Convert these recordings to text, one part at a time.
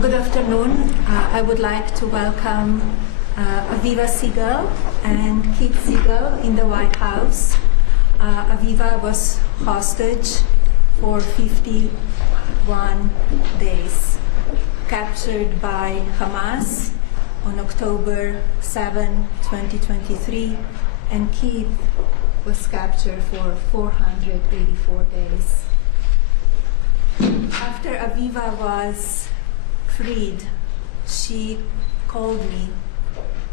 Good afternoon. I would like to welcome Aviva Siegel and Keith Siegel in the White House. Aviva was hostage for 51 days, captured by Hamas on October 7, 2023, and Keith was captured for 484 days. After Aviva was freed, she called me,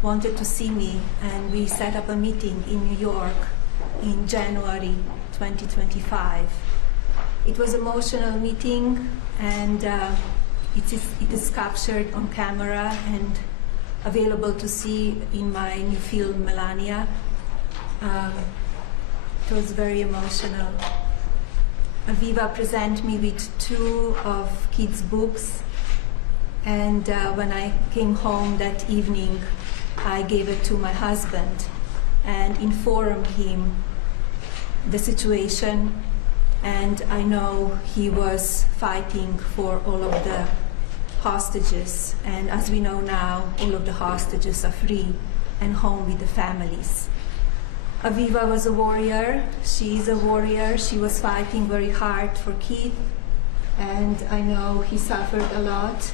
wanted to see me, and we set up a meeting in New York in January 2025. It was an emotional meeting, and it is captured on camera and available to see in my new film, Melania. It was very emotional. Aviva presented me with 2 of Keith's books, and when I came home that evening, I gave it to my husband and informed him the situation, and I know he was fighting for all of the hostages, and as we know now, all of the hostages are free and home with the families. Aviva was a warrior. She is a warrior. She was fighting very hard for Keith, and I know he suffered a lot.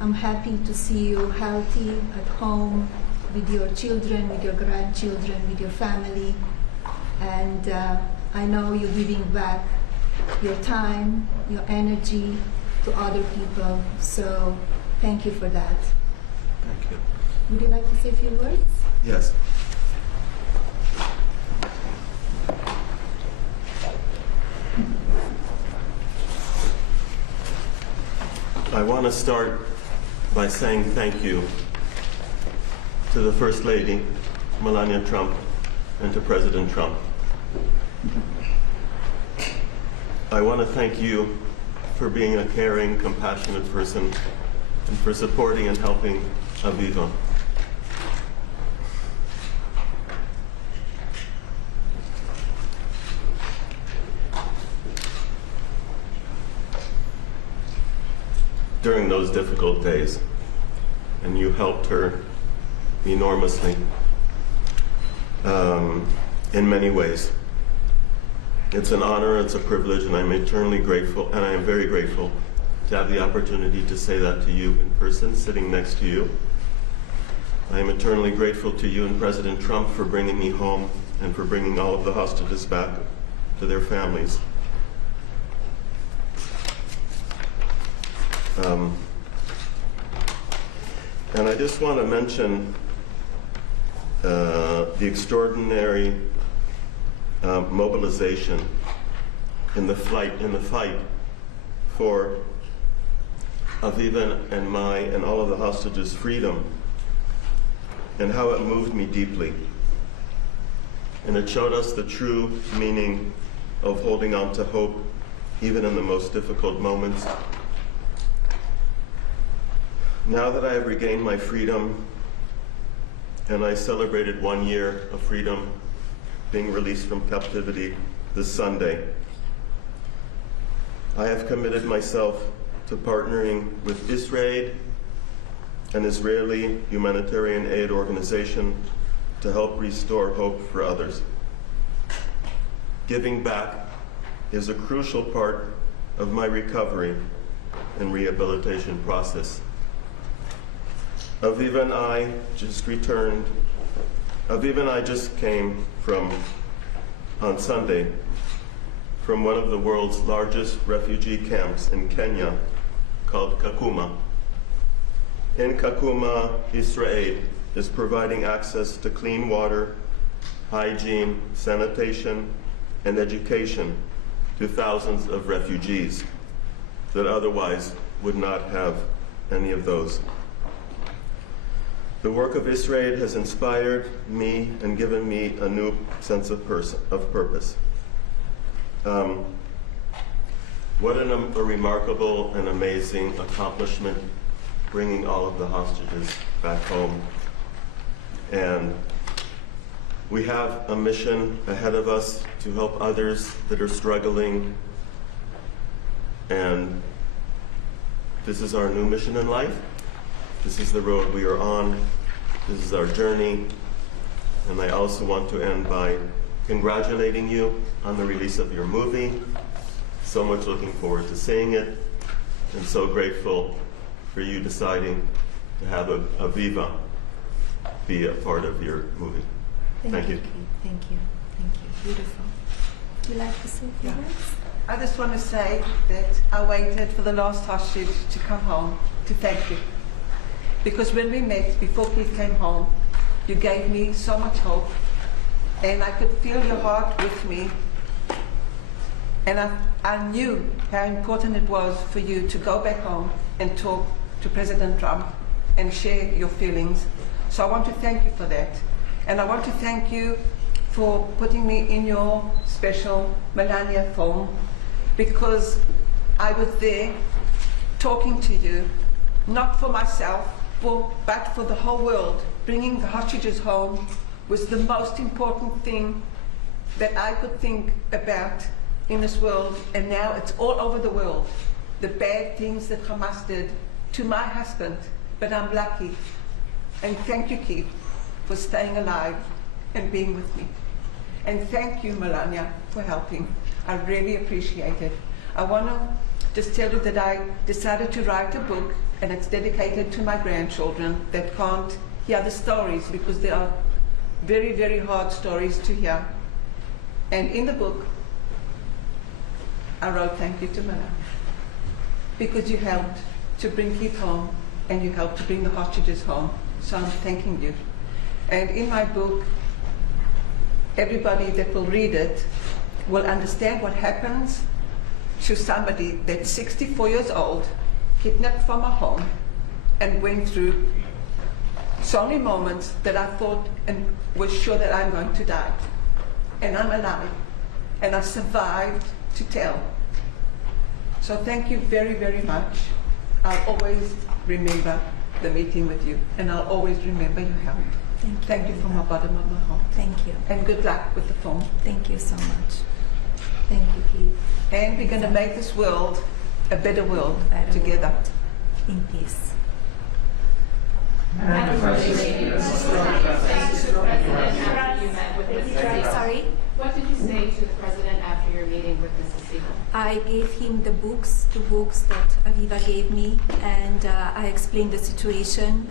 I'm happy to see you healthy at home with your children, with your grandchildren, with your family, and I know you're giving back your time, your energy to other people, so thank you for that. Thank you. Would you like to say a few words? Yes. I want to start by saying thank you to the First Lady, Melania Trump, and to President Trump. I want to thank you for being a caring, compassionate person and for supporting and helping Aviva. During those difficult days, and you helped her enormously in many ways. It's an honor, it's a privilege, and I'm eternally grateful, and I am very grateful to have the opportunity to say that to you in person, sitting next to you. I am eternally grateful to you and President Trump for bringing me home and for bringing all of the hostages back to their families. And I just want to mention the extraordinary mobilization in the fight for Aviva and all of the hostages' freedom, and how it moved me deeply. And it showed us the true meaning of holding on to hope, even in the most difficult moments. Now that I have regained my freedom, and I celebrated 1 year of freedom, being released from captivity this Sunday, I have committed myself to partnering with Israel, an Israeli humanitarian aid organization, to help restore hope for others. Giving back is a crucial part of my recovery and rehabilitation process. Aviva and I just came on Sunday, from one of the world's largest refugee camps in Kenya called Kakuma. In Kakuma, Israel is providing access to clean water, hygiene, sanitation, and education to thousands of refugees that otherwise would not have any of those. The work of Israel has inspired me and given me a new sense of purpose. What a remarkable and amazing accomplishment, bringing all of the hostages back home. And we have a mission ahead of us to help others that are struggling and this is our new mission in life. This is the road we are on. This is our journey. And I also want to end by congratulating you on the release of your movie. So much looking forward to seeing it, and so grateful for you deciding to have Aviva be a part of your movie. Thank you. Keith. Thank you. Thank you. Beautiful. Would you like to say a few words? I just want to say that I waited for the last hostage to come home to thank you. Because when we met, before Keith came home, you gave me so much hope, and I could feel your heart with me. And I knew how important it was for you to go back home and talk to President Trump and share your feelings. So I want to thank you for that. And I want to thank you for putting me in your special Melania film, because I was there talking to you, not for myself, but for the whole world. Bringing the hostages home was the most important thing that I could think about in this world, and now it's all over the world. The bad things that Hamas did to my husband, but I'm lucky. And thank you, Keith, for staying alive and being with me. And thank you, Melania, for helping. I really appreciate it. I want to just tell you that I decided to write a book, and it's dedicated to my grandchildren that can't hear the stories, because they are very, very hard stories to hear. And in the book, I wrote thank you to Melania, because you helped to bring Keith home, and you helped to bring the hostages home. So I'm thanking you. And in my book, everybody that will read it will understand what happens to somebody that's 64 years old, kidnapped from a home, and went through so many moments that I thought and was sure that I'm going to die. And I'm alive, and I survived to tell. So thank you very, very much. I'll always remember the meeting with you, and I'll always remember your help. Thank you from the bottom of my heart. Thank you. And good luck with the film. Thank you so much. Thank you, Keith. And we're going to make this world a better world together. In peace. Sorry? What did you say to the president after your meeting with Mrs. Siegel? I gave him the two books that Aviva gave me, and I explained the situation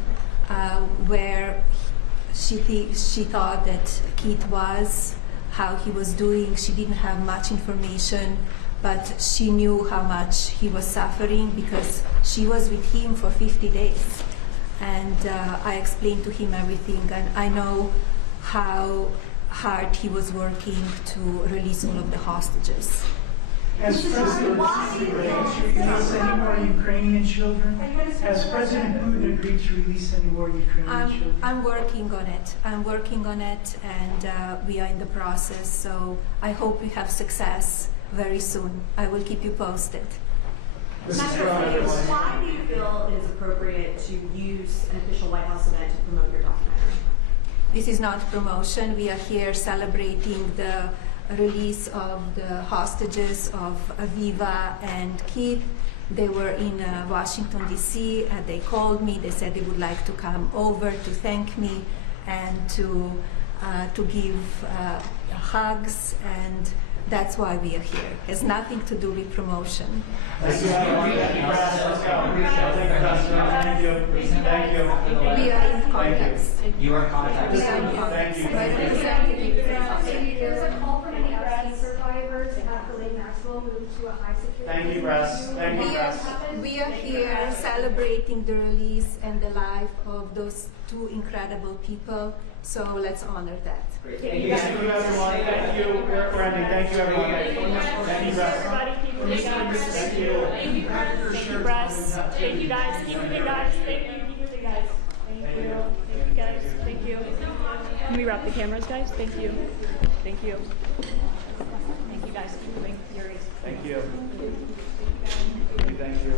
where she thought that Keith was, how he was doing. She didn't have much information, but she knew how much he was suffering because she was with him for 50 days. And I explained to him everything, and I know how hard he was working to release all of the hostages. As President release any more Ukrainian children? Has President Putin agreed to release any more Ukrainian children? I'm working on it. I'm working on it, and we are in the process. So I hope we have success very soon. I will keep you posted. Why do you feel it is appropriate to use an official White House event to promote your documentary? This is not promotion. We are here celebrating the release of the hostages of Aviva and Keith. They were in Washington, D.C. They called me. They said they would like to come over to thank me and to give hugs, and that's why we are here. It has nothing to do with promotion. Thank you. We are in contact. You are contacted. We are in contact. There's a call from an ARC survivor to have Ghislaine Maxwell move to a high security. Thank you, press. Thank you, press. We are here celebrating the release and the life of those two incredible people, so let's honor that. Thank you, everyone. Thank you. We're ending. Thank you, everyone. Thank you, press. Thank you. Thank you, press. Thank you, guys. Keep moving, guys. Thank you. Keep moving, guys. Thank you. Thank you, guys. Thank you. Can we wrap the cameras, guys? Thank you. Thank you. Thank you, guys. Keep moving. Yuri. Thank you. Thank you.